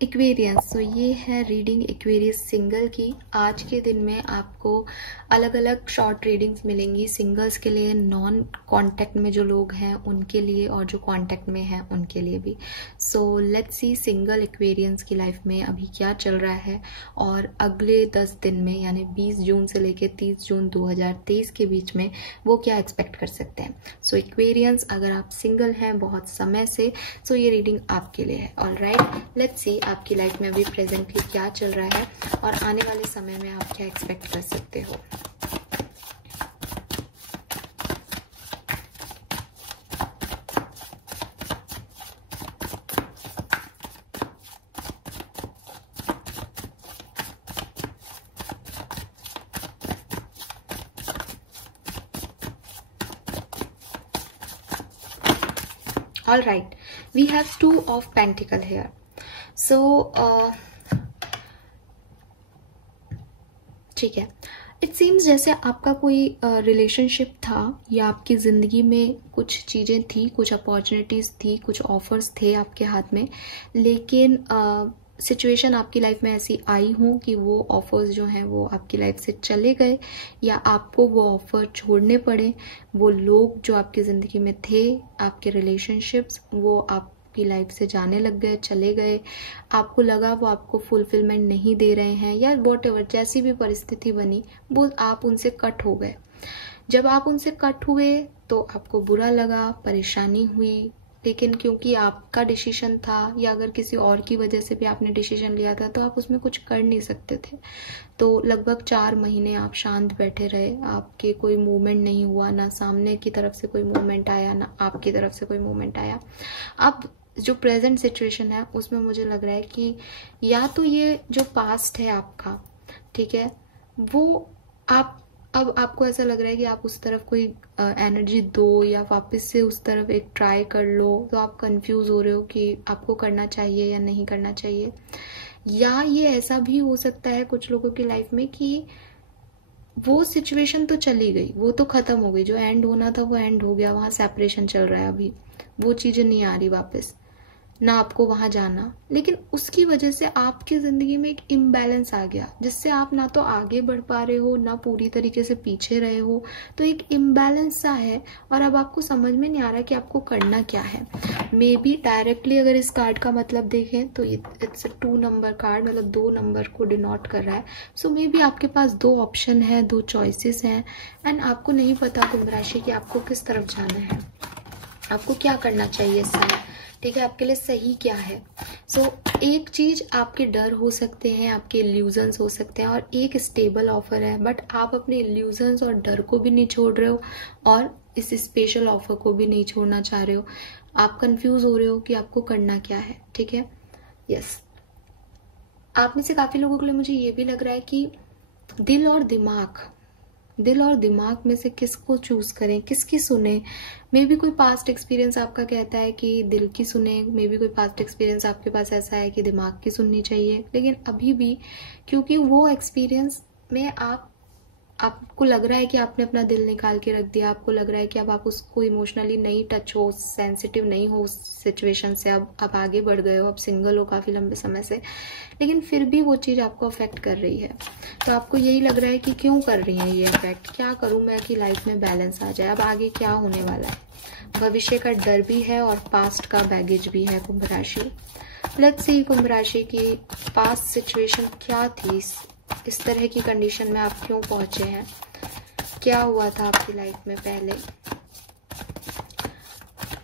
Aquarians, तो ये है रीडिंग एक्वेरियस सिंगल की। आज के दिन में आपको अलग अलग शॉर्ट रीडिंग्स मिलेंगी, सिंगल्स के लिए, नॉन कांटेक्ट में जो लोग हैं उनके लिए, और जो कांटेक्ट में हैं उनके लिए भी। So let's see single Aquarians की लाइफ में अभी क्या चल रहा है और अगले 10 दिन में यानी 20 जून से लेकर 30 जून 2023 के बीच में वो क्या एक्सपेक्ट कर सकते हैं। सो एक्वेरियंस, अगर आप सिंगल हैं बहुत समय से, सो ये रीडिंग आपके लिए है। ऑलराइट, लेट्स सी आपकी लाइफ में अभी प्रेजेंटली क्या चल रहा है और आने वाले समय में आप क्या एक्सपेक्ट कर सकते हो। All right, we have Two of Pentacle here. So ठीक है, इट सीम्स जैसे आपका कोई रिलेशनशिप था या आपकी ज़िंदगी में कुछ चीज़ें थी, कुछ अपॉर्चुनिटीज़ थी, कुछ ऑफर्स थे आपके हाथ में, लेकिन सिचुएशन आपकी लाइफ में ऐसी आई हो कि वो ऑफर्स जो हैं वो आपकी लाइफ से चले गए या आपको वो ऑफर छोड़ने पड़े। वो लोग जो आपकी ज़िंदगी में थे, आपके रिलेशनशिप्स, वो आपकी लाइफ से जाने लग गए, चले गए। आपको लगा वो आपको फुलफिलमेंट नहीं दे रहे हैं या वॉटएवर, जैसी भी परिस्थिति बनी वो आप उनसे कट हो गए। जब आप उनसे कट हुए तो आपको बुरा लगा, परेशानी हुई, लेकिन क्योंकि आपका डिसीजन था या अगर किसी और की वजह से भी आपने डिसीजन लिया था तो आप उसमें कुछ कर नहीं सकते थे। तो लगभग 4 महीने आप शांत बैठे रहे, आपके कोई मूवमेंट नहीं हुआ, ना सामने की तरफ से कोई मूवमेंट आया ना आपकी तरफ से कोई मूवमेंट आया। अब जो प्रेजेंट सिचुएशन है उसमें मुझे लग रहा है कि या तो ये जो पास्ट है आपका, ठीक है, वो आप अब आपको ऐसा लग रहा है कि आप उस तरफ कोई एनर्जी दो या वापस से उस तरफ एक ट्राई कर लो, तो आप कंफ्यूज हो रहे हो कि आपको करना चाहिए या नहीं करना चाहिए। या ये ऐसा भी हो सकता है कुछ लोगों की लाइफ में कि वो सिचुएशन तो चली गई, वो तो खत्म हो गई, जो एंड होना था वो एंड हो गया, वहाँ सेपरेशन चल रहा है, अभी वो चीज़ें नहीं आ रही वापस, ना आपको वहां जाना, लेकिन उसकी वजह से आपकी जिंदगी में एक इम्बैलेंस आ गया जिससे आप ना तो आगे बढ़ पा रहे हो ना पूरी तरीके से पीछे रहे हो। तो एक इम्बैलेंस सा है और अब आपको समझ में नहीं आ रहा कि आपको करना क्या है। मे बी डायरेक्टली अगर इस कार्ड का मतलब देखें तो इट्स 2 नंबर कार्ड, मतलब 2 नंबर को डिनोट कर रहा है। सो मे बी आपके पास 2 ऑप्शन है, 2 चॉइसेस हैं एंड आपको नहीं पता कुंभ राशि कि आपको किस तरफ जाना है, आपको क्या करना चाहिए इस समय, ठीक है, आपके लिए सही क्या है। सो एक चीज आपके डर हो सकते हैं, आपके इल्यूजन्स हो सकते हैं, और एक स्टेबल ऑफर है, बट आप अपने इल्यूजन्स और डर को भी नहीं छोड़ रहे हो और इस स्पेशल ऑफर को भी नहीं छोड़ना चाह रहे हो। आप कंफ्यूज हो रहे हो कि आपको करना क्या है, ठीक है। यस, आप में से काफी लोगों के लिए मुझे ये भी लग रहा है कि दिल और दिमाग में से किसको चूज करें, किसकी सुने। मे बी कोई पास्ट एक्सपीरियंस आपका कहता है कि दिल की सुने, मे बी कोई पास्ट एक्सपीरियंस आपके पास ऐसा है कि दिमाग की सुननी चाहिए। लेकिन अभी भी क्योंकि वो एक्सपीरियंस में आपको लग रहा है कि आपने अपना दिल निकाल के रख दिया, आपको लग रहा है कि अब आप उसको इमोशनली नहीं टच हो, सेंसिटिव नहीं हो उस सिचुएशन से, अब आगे बढ़ गए हो, अब सिंगल हो काफी लंबे समय से, लेकिन फिर भी वो चीज आपको अफेक्ट कर रही है। तो आपको यही लग रहा है कि क्यों कर रही है ये अफेक्ट, क्या करूं मैं कि लाइफ में बैलेंस आ जाए, अब आगे क्या होने वाला है। भविष्य का डर भी है और पास्ट का बैगेज भी है कुंभ राशि। लेट्स सी कुंभ राशि की पास्ट सिचुएशन क्या थी, इस तरह की कंडीशन में आप क्यों पहुंचे हैं, क्या हुआ था आपकी लाइफ में पहले।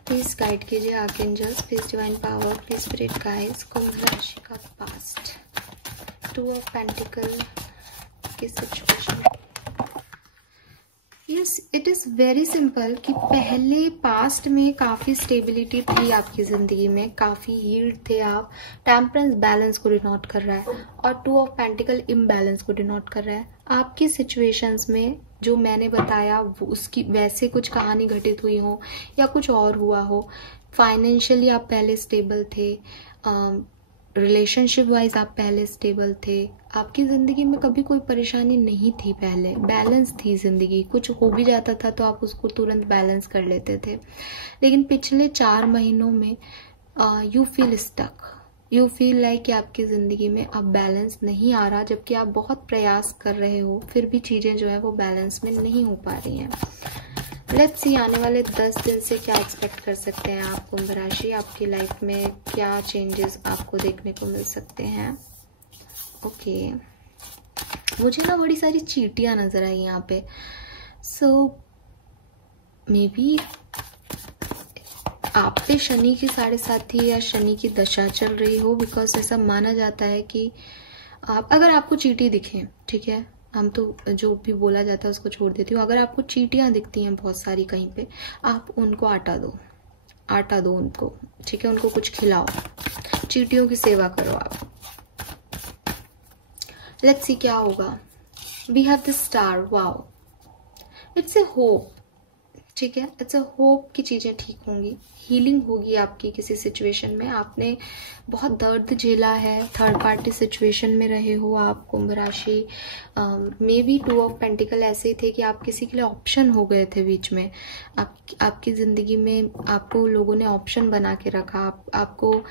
प्लीज गाइड कीजिए archangels, please divine power, please spirit guides, कुंभ राशि का पास्ट, 2 ऑफ पेंटिकल की situation. Yes, it is very simple कि पहले पास्ट में काफी स्टेबिलिटी थी आपकी जिंदगी में, काफी हील्ड थे आप, टेम्परेंस बैलेंस को डिनोट कर रहा है और 2 ऑफ पेंटिकल इम्बैलेंस को डिनोट कर रहा है। आपकी सिचुएशंस में जो मैंने बताया वो उसकी वैसे कुछ कहानी घटित हुई हो या कुछ और हुआ हो। फाइनेंशियली आप पहले स्टेबल थे, रिलेशनशिप वाइज आप पहले स्टेबल थे, आपकी जिंदगी में कभी कोई परेशानी नहीं थी, पहले बैलेंस थी जिंदगी, कुछ हो भी जाता था तो आप उसको तुरंत बैलेंस कर लेते थे। लेकिन पिछले 4 महीनों में you feel stuck, you feel like कि आपकी ज़िंदगी में अब बैलेंस नहीं आ रहा, जबकि आप बहुत प्रयास कर रहे हो, फिर भी चीज़ें जो है वो बैलेंस में नहीं हो पा रही हैं। लेट्स सी आने वाले 10 दिन से क्या एक्सपेक्ट कर सकते हैं आप कुंभ राशि, आपकी लाइफ में क्या चेंजेस आपको देखने को मिल सकते हैं। ओके, मुझे ना बड़ी सारी चींटियां नजर आई यहाँ पे। सो मे बी आप पे शनि की 7.5 या शनि की दशा चल रही हो, बिकॉज ऐसा माना जाता है कि आप, अगर आपको चींटी दिखे, ठीक है, हम तो जो भी बोला जाता है उसको छोड़ देती हूँ, अगर आपको चींटियां दिखती हैं बहुत सारी कहीं पे, आप उनको आटा दो उनको, ठीक है, उनको कुछ खिलाओ, चींटियों की सेवा करो आप। लेट्स सी क्या होगा। We have the star, wow, it's a hope, ठीक है, इट्स अ होप कि चीज़ें ठीक होंगी, हीलिंग होगी आपकी किसी सिचुएशन में। आपने बहुत दर्द झेला है, थर्ड पार्टी सिचुएशन में रहे हो आप कुंभ राशि। मे बी 2 ऑफ पेंटिकल ऐसे ही थे कि आप किसी के लिए ऑप्शन हो गए थे बीच में। आपकी ज़िंदगी में आपको लोगों ने ऑप्शन बना के रखा, आपको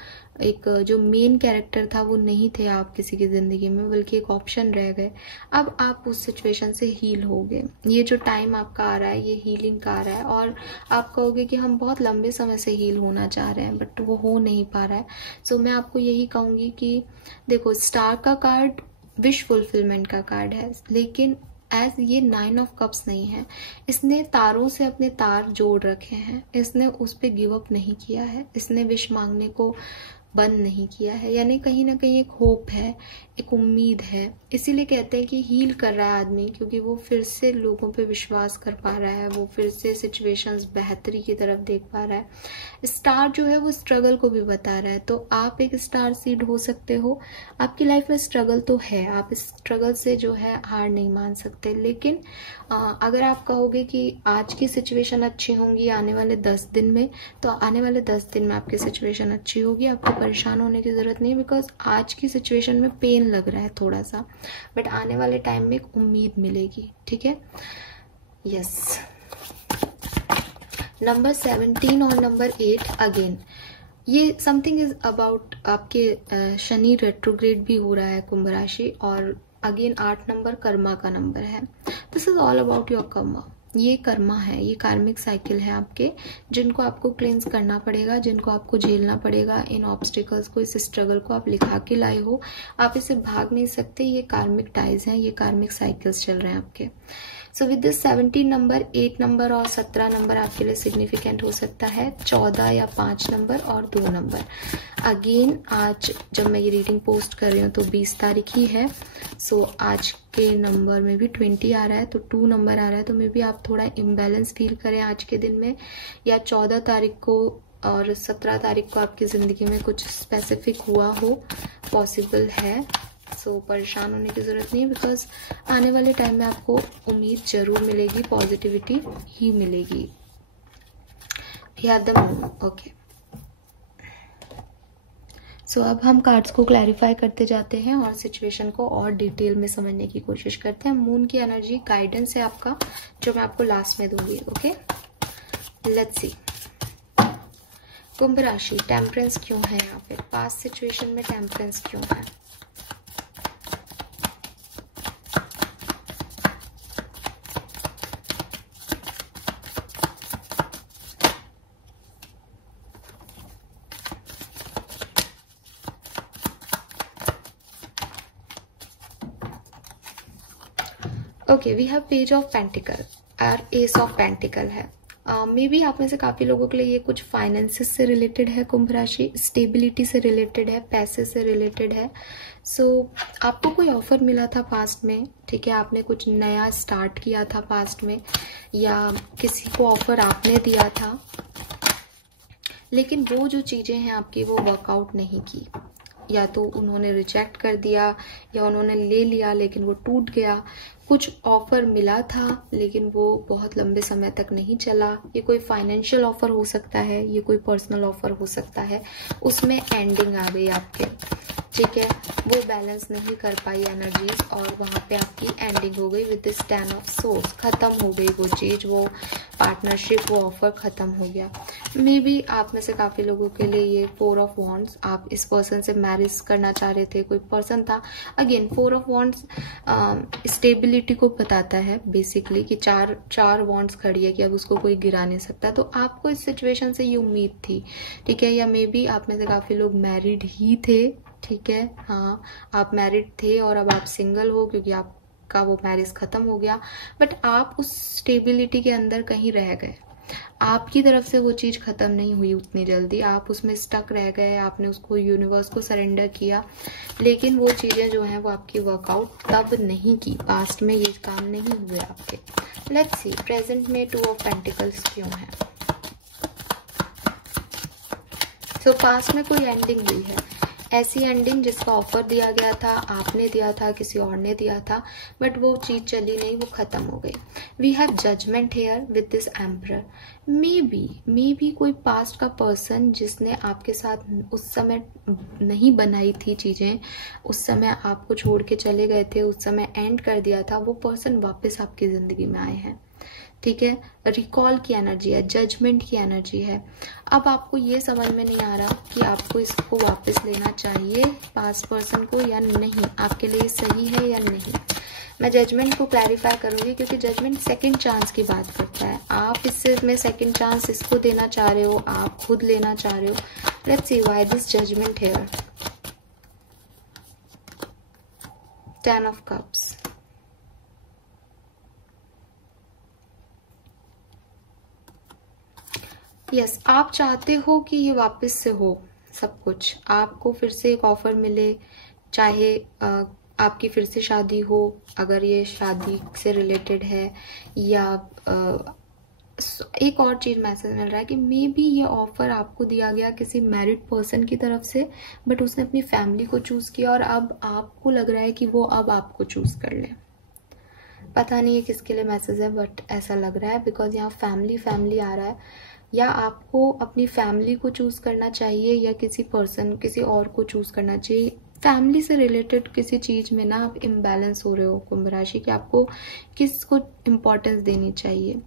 एक जो मेन कैरेक्टर था वो नहीं थे आप किसी की ज़िंदगी में, बल्कि एक ऑप्शन रह गए। अब आप उस सिचुएशन से हील हो गए। ये जो टाइम आपका आ रहा है ये हीलिंग का आ रहा है, और आप कहोगे कि हम बहुत लंबे समय से हील होना चाह रहे हैं बट वो हो नहीं पा रहा है। सो मैं आपको यही कहूँगी कि देखो, स्टार का कार्ड विश फुलफिलमेंट का कार्ड है, लेकिन एज ये 9 ऑफ कप्स नहीं है। इसने तारों से अपने तार जोड़ रखे हैं, इसने उस पर गिव अप नहीं किया है, इसने विश मांगने को बंद नहीं किया है। यानी कहीं ना कहीं एक होप है, एक उम्मीद है। इसीलिए कहते हैं कि हील कर रहा है आदमी, क्योंकि वो फिर से लोगों पे विश्वास कर पा रहा है, वो फिर से सिचुएशंस बेहतरी की तरफ देख पा रहा है। स्टार जो है वो स्ट्रगल को भी बता रहा है, तो आप एक स्टार सीड हो सकते हो। आपकी लाइफ में स्ट्रगल तो है, आप इस स्ट्रगल से जो है हार नहीं मान सकते, लेकिन अगर आप कहोगे कि आज की सिचुएशन अच्छी होंगी आने वाले 10 दिन में, तो आने वाले 10 दिन में आपकी सिचुएशन अच्छी होगी, आपको परेशान होने की जरूरत नहीं, बिकॉज आज की सिचुएशन में पेन लग रहा है थोड़ा सा, बट आने वाले टाइम में एक उम्मीद मिलेगी, ठीक है। यस, नंबर 17 और नंबर 8 अगेन, ये समथिंग इज अबाउट आपके शनि रेट्रोग्रेड भी हो रहा है कुंभ राशि, और अगेन 8 नंबर कर्मा का नंबर है। This is all about your Karma. ये कर्मा है, ये कार्मिक साइकिल है आपके, जिनको आपको क्लेंस करना पड़ेगा, जिनको आपको झेलना पड़ेगा। इन ऑब्स्टिकल्स को, इस स्ट्रगल को आप लिखा के लाए हो, आप इससे भाग नहीं सकते। ये कार्मिक टाइज हैं, ये कार्मिक साइकिल्स चल रहे हैं आपके। So with this 17 number, 8 number और 17 नंबर आपके लिए सिग्निफिकेंट हो सकता है, 14 या 5 नंबर और 2 नंबर। अगेन आज जब मैं ये रीडिंग पोस्ट कर रही हूँ तो 20 तारीख ही है, सो आज के नंबर में भी 20 आ रहा है, तो 2 नंबर आ रहा है, तो मे बी आप थोड़ा इम्बैलेंस फील करें आज के दिन में, या 14 तारीख को और 17 तारीख को आपकी ज़िंदगी में कुछ स्पेसिफिक हुआ हो, पॉसिबल है। सो परेशान होने की ज़रूरत नहीं है, बिकॉज आने वाले टाइम में आपको उम्मीद जरूर मिलेगी, पॉजिटिविटी ही मिलेगी। We have the moon, okay. So अब हम कार्ड्स को क्लैरिफाई करते जाते हैं और सिचुएशन को और डिटेल में समझने की कोशिश करते हैं। मून की एनर्जी गाइडेंस है आपका, जो मैं आपको लास्ट में दूंगी, ओके। लेट्स सी, कुंभ राशि, टेम्परेंस क्यों है यहाँ पे, पास्ट सिचुएशन में टेम्परेंस क्यों है। Okay, we have page of pentacle और एस ऑफ पेंटिकल है। मे बी आप में से काफी लोगों के लिए ये कुछ फाइनेंसेस से रिलेटेड है, कुंभ राशि स्टेबिलिटी से रिलेटेड है, पैसे से रिलेटेड है। सो आपको कोई ऑफर मिला था पास्ट में, ठीक है, आपने कुछ नया स्टार्ट किया था पास्ट में, या किसी को ऑफर आपने दिया था, लेकिन वो जो चीजें हैं आपकी वो वर्कआउट नहीं की, या तो उन्होंने रिजेक्ट कर दिया या उन्होंने ले लिया लेकिन वो टूट गया। कुछ ऑफर मिला था लेकिन वो बहुत लंबे समय तक नहीं चला। ये कोई फाइनेंशियल ऑफर हो सकता है, ये कोई पर्सनल ऑफर हो सकता है, उसमें एंडिंग आ गई आपके। ठीक है, वो बैलेंस नहीं कर पाई एनर्जीज और वहाँ पे आपकी एंडिंग हो गई विद दिस 10 ऑफ सोर्स। खत्म हो गई वो चीज़, वो पार्टनरशिप, वो ऑफर खत्म हो गया। मे बी आप में से काफ़ी लोगों के लिए ये 4 ऑफ वॉन्ड्स, आप इस पर्सन से मैरिज करना चाह रहे थे, कोई पर्सन था। अगेन 4 ऑफ वॉन्ड्स स्टेबिलिटी को बताता है बेसिकली, कि चार वॉन्ड्स खड़ी है कि अब उसको कोई गिरा नहीं सकता। तो आपको इस सिचुएशन से ये उम्मीद थी, ठीक है, या मे बी आप में से काफ़ी लोग मैरिड ही थे, ठीक है, हाँ आप मैरिड थे और अब आप सिंगल हो क्योंकि आपका वो मैरिज खत्म हो गया। बट आप उस स्टेबिलिटी के अंदर कहीं रह गए, आपकी तरफ से वो चीज़ खत्म नहीं हुई उतनी जल्दी, आप उसमें स्टक रह गए, आपने उसको यूनिवर्स को सरेंडर किया, लेकिन वो चीज़ें जो हैं वो आपकी वर्कआउट तब नहीं की, पास्ट में ये काम नहीं हुए आपके। लेट्स सी प्रेजेंट में 2 ऑफ पेंटिकल्स क्यों है। सो पास्ट में कोई एंडिंग हुई है, ऐसी एंडिंग जिसका ऑफर दिया गया था, आपने दिया था, किसी और ने दिया था, बट वो चीज़ चली नहीं, वो खत्म हो गई। We have judgement here with this emperor. Maybe कोई पास्ट का पर्सन जिसने आपके साथ उस समय नहीं बनाई थी चीज़ें, उस समय आपको छोड़ के चले गए थे, उस समय एंड कर दिया था, वो पर्सन वापस आपकी ज़िंदगी में आए हैं, ठीक है। रिकॉल की एनर्जी है, जजमेंट की एनर्जी है। अब आपको ये समझ में नहीं आ रहा कि आपको इसको वापस लेना चाहिए पास्ट पर्सन को या नहीं, आपके लिए सही है या नहीं। मैं जजमेंट को क्लैरिफाई करूंगी क्योंकि जजमेंट सेकंड चांस की बात करता है। आप इससे में सेकंड चांस इसको देना चाह रहे हो, आप खुद लेना चाह रहे हो। Let's see why this judgement here. 10 of cups, yes आप चाहते हो कि ये वापस से हो सब कुछ, आपको फिर से एक ऑफर मिले, चाहे आपकी फिर से शादी हो, अगर ये शादी से रिलेटेड है, या एक और चीज मैसेज मिल रहा है कि मे बी ये ऑफर आपको दिया गया किसी मैरिड पर्सन की तरफ से, बट उसने अपनी फैमिली को चूज किया और अब आपको लग रहा है कि वो अब आपको चूज कर ले। पता नहीं ये किसके लिए मैसेज है, बट ऐसा लग रहा है बिकॉज यहाँ फैमिली आ रहा है, या आपको अपनी फैमिली को चूज करना चाहिए या किसी पर्सन, किसी और को चूज करना चाहिए। फैमिली से रिलेटेड किसी चीज में ना आप इम्बैलेंस हो रहे हो कुंभ राशि, कि आपको किसको इम्पोर्टेंस देनी चाहिए।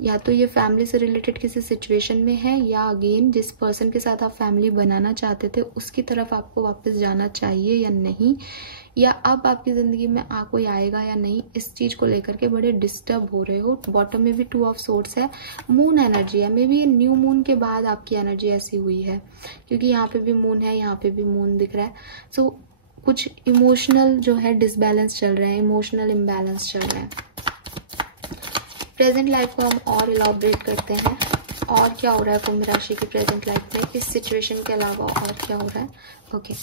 या तो ये फैमिली से रिलेटेड किसी सिचुएशन में है, या अगेन जिस पर्सन के साथ आप फैमिली बनाना चाहते थे उसकी तरफ आपको वापस जाना चाहिए या नहीं, या अब आपकी जिंदगी में कोई आएगा या नहीं, इस चीज को लेकर के बड़े डिस्टर्ब हो रहे हो। बॉटम में भी 2 ऑफ सोर्ड्स है, मून एनर्जी है। मे बी न्यू मून के बाद आपकी एनर्जी ऐसी हुई है, क्योंकि यहाँ पे भी मून है, यहाँ पे भी मून दिख रहा है। सो कुछ इमोशनल जो है डिसबैलेंस चल रहे हैं, इमोशनल इम्बैलेंस चल रहे हैं। प्रेजेंट लाइफ को हम और इलॉबरेट करते हैं, और क्या हो रहा है कुंभ राशि की प्रेजेंट लाइफ में, इस सिचुएशन के अलावा और क्या हो रहा है। Okay,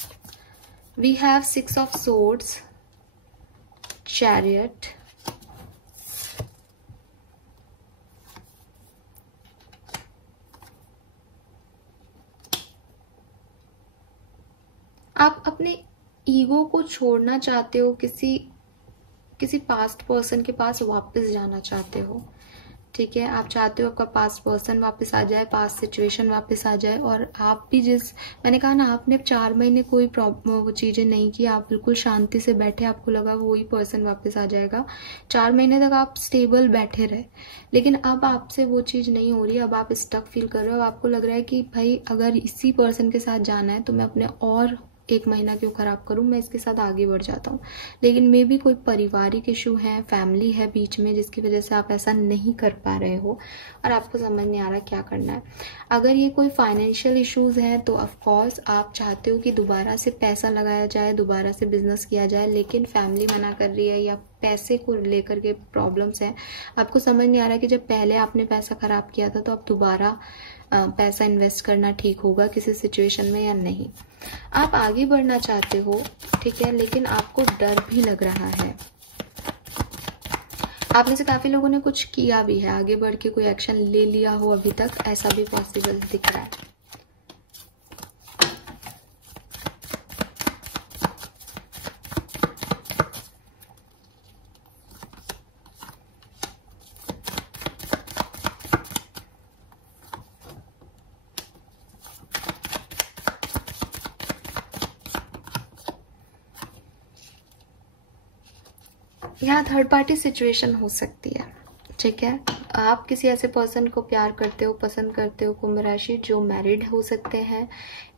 we have 6 of swords, chariot, आप अपने ईगो को छोड़ना चाहते हो, किसी पास्ट पर्सन के पास वापस जाना चाहते हो, ठीक है। आप चाहते हो आपका पास्ट पर्सन वापस आ जाए, पास्ट सिचुएशन वापस आ जाए, और आप भी मैंने कहा ना, आपने 4 महीने कोई वो चीजें नहीं की, आप बिल्कुल शांति से बैठे, आपको लगा वही पर्सन वापस आ जाएगा। 4 महीने तक आप स्टेबल बैठे रहे, लेकिन अब आपसे वो चीज नहीं हो रही, अब आप स्टक फील कर रहे हो। आपको लग रहा है कि भाई अगर इसी पर्सन के साथ जाना है तो मैं अपने और 1 महीना क्यों खराब करूं, मैं इसके साथ आगे बढ़ जाता हूँ। लेकिन मे भी कोई पारिवारिक इशू है, फैमिली है बीच में, जिसकी वजह से आप ऐसा नहीं कर पा रहे हो और आपको समझ नहीं आ रहा क्या करना है। अगर ये कोई फाइनेंशियल इश्यूज है तो ऑफ कोर्स आप चाहते हो कि दोबारा से पैसा लगाया जाए, दोबारा से बिजनेस किया जाए, लेकिन फैमिली मना कर रही है, या पैसे को लेकर के प्रॉब्लम्स है। आपको समझ नहीं आ रहा कि जब पहले आपने पैसा खराब किया था तो अब दोबारा पैसा इन्वेस्ट करना ठीक होगा किसी सिचुएशन में या नहीं। आप आगे बढ़ना चाहते हो, ठीक है, लेकिन आपको डर भी लग रहा है। आप में से काफी लोगों ने कुछ किया भी है, आगे बढ़ के कोई एक्शन ले लिया हो अभी तक, ऐसा भी पॉसिबल दिख रहा है। यहाँ थर्ड पार्टी सिचुएशन हो सकती है, ठीक है। आप किसी ऐसे पर्सन को प्यार करते हो, पसंद करते हो कुंभ राशि, जो मैरिड हो सकते हैं,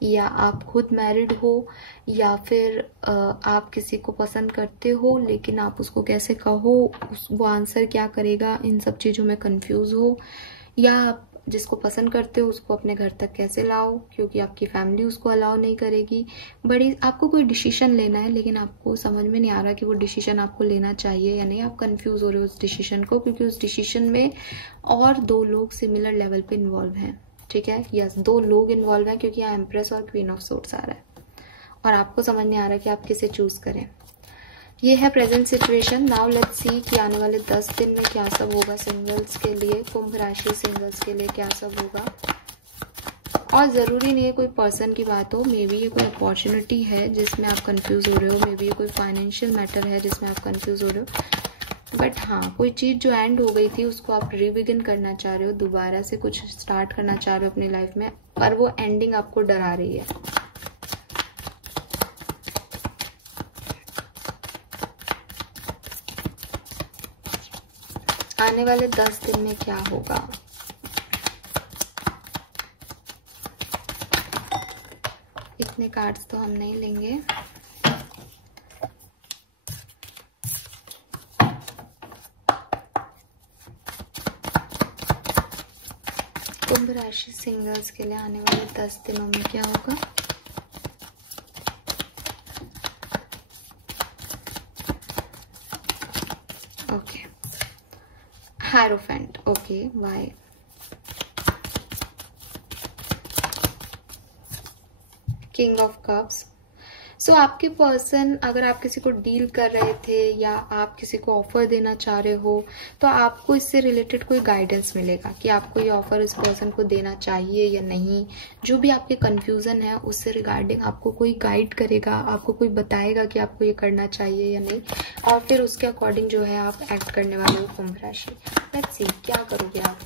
या आप खुद मैरिड हो, या फिर आप किसी को पसंद करते हो लेकिन आप उसको कैसे कहो, वो आंसर क्या करेगा, इन सब चीज़ों में कंफ्यूज हो, या आप जिसको पसंद करते हो उसको अपने घर तक कैसे लाओ, क्योंकि आपकी फैमिली उसको अलाउ नहीं करेगी। बड़ी आपको कोई डिसीजन लेना है लेकिन आपको समझ में नहीं आ रहा कि वो डिसीजन आपको लेना चाहिए या नहीं, आप कंफ्यूज हो रहे हो उस डिसीजन को, क्योंकि उस डिसीजन में और 2 लोग सिमिलर लेवल पे इन्वॉल्व हैं, ठीक है। यस, 2 लोग इन्वॉल्व हैं, क्योंकि यहाँ एम्प्रेस और क्वीन ऑफ सोर्ड्स आ रहा है और आपको समझ नहीं आ रहा कि आप किसे चूज करें। ये है present situation. Now let's see कि आने वाले 10 दिन में क्या सब होगा सिंगल्स के लिए, कुंभ राशि सिंगल्स के लिए क्या सब होगा। और ज़रूरी नहीं है कोई पर्सन की बात हो, मे बी ये कोई अपॉर्चुनिटी है जिसमें आप कंफ्यूज हो रहे हो, मे बी ये कोई फाइनेंशियल मैटर है जिसमें आप कंफ्यूज हो रहे हो, बट हाँ कोई चीज़ जो एंड हो गई थी उसको आप रिबिगिन करना चाह रहे हो, दोबारा से कुछ स्टार्ट करना चाह रहे हो अपनी लाइफ में, पर वो एंडिंग आपको डरा रही है। आने वाले 10 दिन में क्या होगा। इतने कार्ड्स तो हम नहीं लेंगे। कुंभ राशि सिंगल्स के लिए आने वाले 10 दिनों में क्या होगा। Okay, Hierophant, okay, why? King of Cups. सो आपके पर्सन, अगर आप किसी को डील कर रहे थे या आप किसी को ऑफर देना चाह रहे हो, तो आपको इससे रिलेटेड कोई गाइडेंस मिलेगा कि आपको ये ऑफर इस पर्सन को देना चाहिए या नहीं। जो भी आपके कंफ्यूजन है उससे रिगार्डिंग आपको कोई गाइड करेगा, आपको कोई बताएगा कि आपको ये करना चाहिए या नहीं, और फिर उसके अकॉर्डिंग जो है आप एक्ट करने वाले हो कुंभ राशि। लेट्स सी क्या करोगे आप।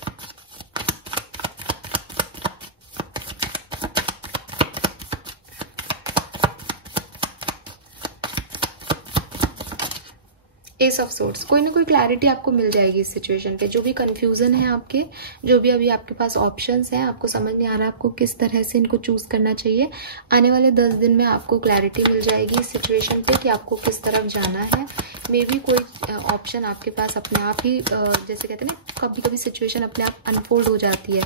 एस ऑफ सोर्ड्स, कोई ना कोई क्लैरिटी आपको मिल जाएगी इस सिचुएशन पे। जो भी कंफ्यूजन है आपके, जो भी अभी आपके पास ऑप्शंस हैं, आपको समझ नहीं आ रहा आपको किस तरह से इनको चूज करना चाहिए, आने वाले 10 दिन में आपको क्लैरिटी मिल जाएगी इस सिचुएशन पे कि आपको किस तरफ जाना है। मे बी कोई ऑप्शन आपके पास अपने आप ही, जैसे कहते हैं ना, कभी कभी सिचुएशन अपने आप अनफोल्ड हो जाती है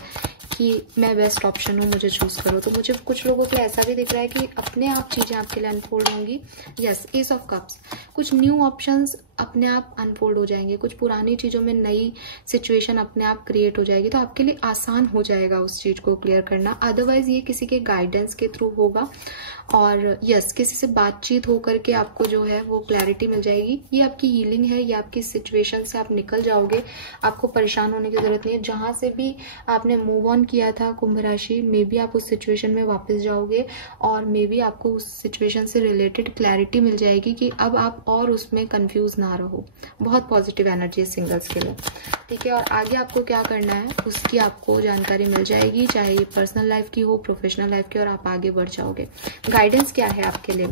कि मैं बेस्ट ऑप्शन हूँ, मुझे चूज करो। तो मुझे कुछ लोगों को ऐसा भी दिख रहा है कि अपने आप चीजें आपके लिए अनफोल्ड होंगी। यस, एस ऑफ कप्स, कुछ न्यू ऑप्शंस अपने आप अनफोल्ड हो जाएंगे, कुछ पुरानी चीजों में नई सिचुएशन अपने आप क्रिएट हो जाएगी, तो आपके लिए आसान हो जाएगा उस चीज को क्लियर करना। अदरवाइज ये किसी के गाइडेंस के थ्रू होगा, और यस, किसी से बातचीत होकर के आपको जो है वो क्लैरिटी मिल जाएगी। ये आपकी हीलिंग है, ये आपकी सिचुएशन से आप निकल जाओगे, आपको परेशान होने की जरूरत नहीं है। जहां से भी आपने मूव ऑन किया था कुंभ राशि, मे बी आप उस सिचुएशन में वापस जाओगे, और मे बी आपको उस सिचुएशन से रिलेटेड क्लैरिटी मिल जाएगी कि अब आप और उसमें कंफ्यूज ना रहो। बहुत पॉजिटिव एनर्जी है सिंगल्स के लिए, ठीक है। और आगे आपको क्या करना है उसकी आपको जानकारी मिल जाएगी, चाहे ये पर्सनल लाइफ की हो, प्रोफेशनल लाइफ की, और आप आगे बढ़ जाओगे। गाइडेंस क्या है आपके लिए।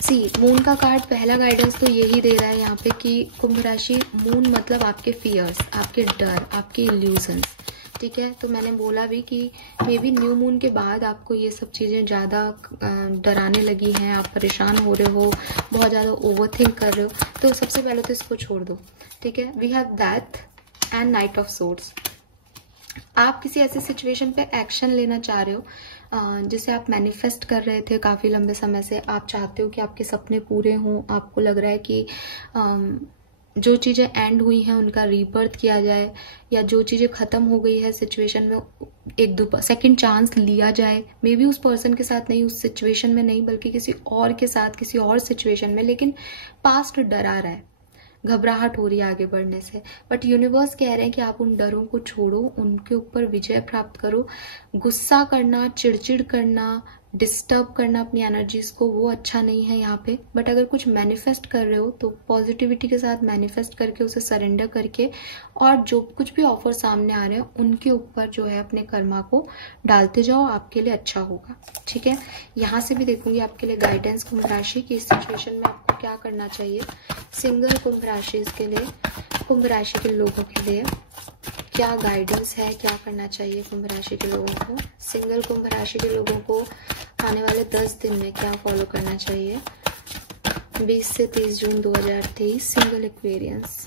सी, मून का कार्ड पहला गाइडेंस तो यही दे रहा है यहाँ पे कि कुंभ राशि, मून मतलब आपके फियर्स, आपके डर, आपके इल्यूजन्स, ठीक है। तो मैंने बोला भी कि मे बी न्यू मून के बाद आपको ये सब चीजें ज्यादा डराने लगी हैं, आप परेशान हो रहे हो, बहुत ज्यादा ओवरथिंक कर रहे हो, तो सबसे पहले तो इसको छोड़ दो, ठीक है। We have death and knight of swords. आप किसी ऐसे सिचुएशन पे एक्शन लेना चाह रहे हो जिसे आप मैनिफेस्ट कर रहे थे काफी लंबे समय से। आप चाहते हो कि आपके सपने पूरे हों, आपको लग रहा है कि जो चीजें एंड हुई हैं उनका रीबर्थ किया जाए, या जो चीजें खत्म हो गई है सिचुएशन में एक सेकंड चांस लिया जाए। मे बी उस पर्सन के साथ नहीं, उस सिचुएशन में नहीं, बल्कि किसी और के साथ, किसी और सिचुएशन में, लेकिन पास्ट डरा रहा है, घबराहट हो रही है आगे बढ़ने से। बट यूनिवर्स कह रहे हैं कि आप उन डरों को छोड़ो, उनके ऊपर विजय प्राप्त करो। गुस्सा करना, चिड़चिड़ करना, डिस्टर्ब करना अपनी एनर्जीज को, वो अच्छा नहीं है यहाँ पे। बट अगर कुछ मैनिफेस्ट कर रहे हो तो पॉजिटिविटी के साथ मैनिफेस्ट करके, उसे सरेंडर करके, और जो कुछ भी ऑफर सामने आ रहे हैं उनके ऊपर जो है अपने कर्मा को डालते जाओ, आपके लिए अच्छा होगा, ठीक है। यहाँ से भी देखूंगी आपके लिए गाइडेंस कुंभ राशि की इस सिचुएशन में आपको क्या करना चाहिए। सिंगल कुंभ राशि के लिए, कुंभ राशि के लोगों के लिए क्या गाइडेंस है, क्या करना चाहिए कुंभ राशि के लोगों को। सिंगल कुंभ राशि के लोगों को आने वाले 10 दिन में क्या फॉलो करना चाहिए। 20 से 30 जून 2023, single Aquarians.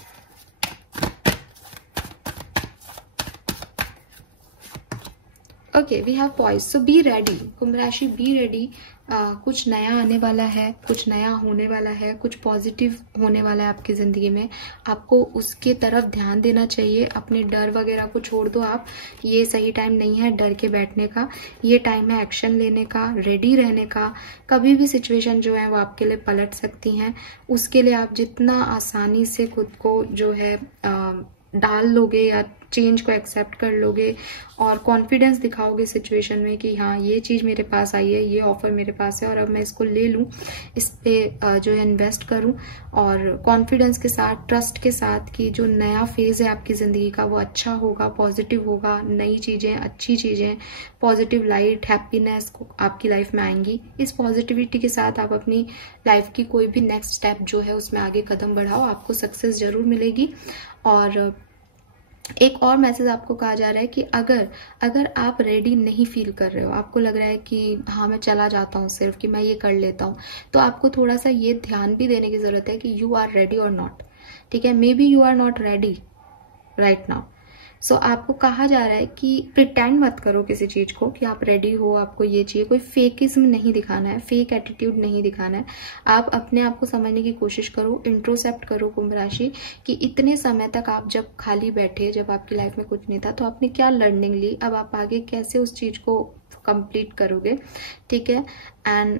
Okay, we have poise, so be ready कुंभ राशि, बी रेडी। कुछ नया आने वाला है, कुछ नया होने वाला है, कुछ पॉजिटिव होने वाला है आपकी ज़िंदगी में। आपको उसके तरफ ध्यान देना चाहिए। अपने डर वगैरह को छोड़ दो आप। ये सही टाइम नहीं है डर के बैठने का, ये टाइम है एक्शन लेने का, रेडी रहने का। कभी भी सिचुएशन जो है वो आपके लिए पलट सकती हैं। उसके लिए आप जितना आसानी से खुद को जो है डाल लोगे या चेंज को एक्सेप्ट कर लोगे और कॉन्फिडेंस दिखाओगे सिचुएशन में कि हाँ ये चीज़ मेरे पास आई है, ये ऑफर मेरे पास है और अब मैं इसको ले लूँ, इस पे जो है इन्वेस्ट करूँ, और कॉन्फिडेंस के साथ, ट्रस्ट के साथ कि जो नया फेज़ है आपकी ज़िंदगी का वो अच्छा होगा, पॉजिटिव होगा, नई चीज़ें, अच्छी चीज़ें, पॉजिटिव लाइट, हैप्पीनेस आपकी लाइफ में आएंगी। इस पॉजिटिविटी के साथ आप अपनी लाइफ की कोई भी नेक्स्ट स्टेप जो है उसमें आगे कदम बढ़ाओ, आपको सक्सेस जरूर मिलेगी। और एक और मैसेज आपको कहा जा रहा है कि अगर आप रेडी नहीं फील कर रहे हो, आपको लग रहा है कि हाँ मैं चला जाता हूँ सिर्फ, कि मैं ये कर लेता हूँ, तो आपको थोड़ा सा ये ध्यान भी देने की जरूरत है कि यू आर रेडी और नॉट। ठीक है, maybe you are not ready right now. So आपको कहा जा रहा है कि प्रिटेंड मत करो किसी चीज को कि आप रेडी हो, आपको ये चाहिए। कोई फेकिज्म नहीं दिखाना है, फेक एटीट्यूड नहीं दिखाना है। आप अपने आप को समझने की कोशिश करो, इंट्रोसेप्ट करो कुंभ राशि कि इतने समय तक आप जब खाली बैठे, जब आपकी लाइफ में कुछ नहीं था, तो आपने क्या लर्निंग ली, अब आप आगे कैसे उस चीज को कंप्लीट करोगे। ठीक है, एंड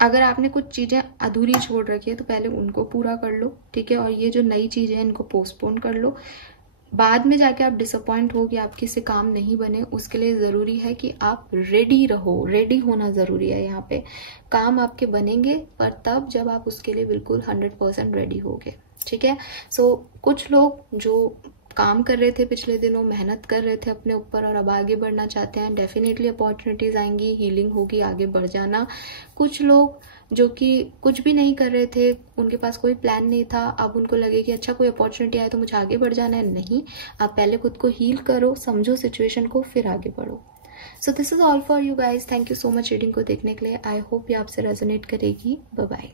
अगर आपने कुछ चीजें अधूरी छोड़ रखी है तो पहले उनको पूरा कर लो। ठीक है, और ये जो नई चीजें हैं इनको पोस्टपोन कर लो। बाद में जाके आप डिसअपॉइंट हो कि आपके से काम नहीं बने, उसके लिए जरूरी है कि आप रेडी रहो। रेडी होना जरूरी है यहाँ पे। काम आपके बनेंगे पर तब जब आप उसके लिए बिल्कुल 100% रेडी होगे। ठीक है, सो कुछ लोग जो काम कर रहे थे पिछले दिनों, मेहनत कर रहे थे अपने ऊपर और अब आगे बढ़ना चाहते हैं, डेफिनेटली अपॉर्चुनिटीज आएंगी, हीलिंग होगी, आगे बढ़ जाना। कुछ लोग जो कि कुछ भी नहीं कर रहे थे, उनके पास कोई प्लान नहीं था, अब उनको लगे कि अच्छा कोई अपॉर्चुनिटी आए तो मुझे आगे बढ़ जाना है। नहीं, आप पहले खुद को हील करो, समझो सिचुएशन को, फिर आगे बढ़ो। So this is all for you guys. Thank you so much reading को देखने के लिए। आई होप ये आपसे रेजोनेट करेगी। Bye bye.